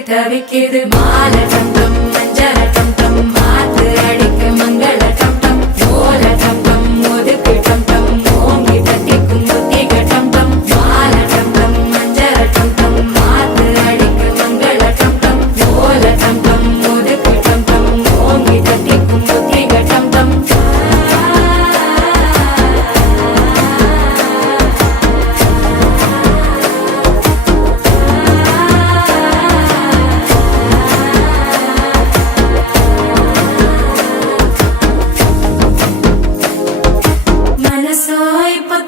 தவிக்குது மால டம் டம் மஞ்சள டம் டம் மாத்து அடிக்க மங்கள டம் டம் ஓல டம் டம் ஒதுக்கு டம் டம் ஓங்கி தட்டிக்கும் புத்திக டம் டம் மால டம் டம் மஞ்சள டம் டம் மாத்து அடிக்க மங்கள டம் டம் ஓல டம் டம் ஒதுக்கு டம் டம் ஓங்கி தட்டிக்கும் புத்திக டம் டம்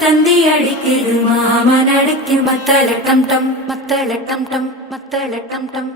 தந்தி அடிக்குது மாமன் அடிக்கு மத்தள டம் டம் மத்தள டம் டம் மத்தள டம் டம்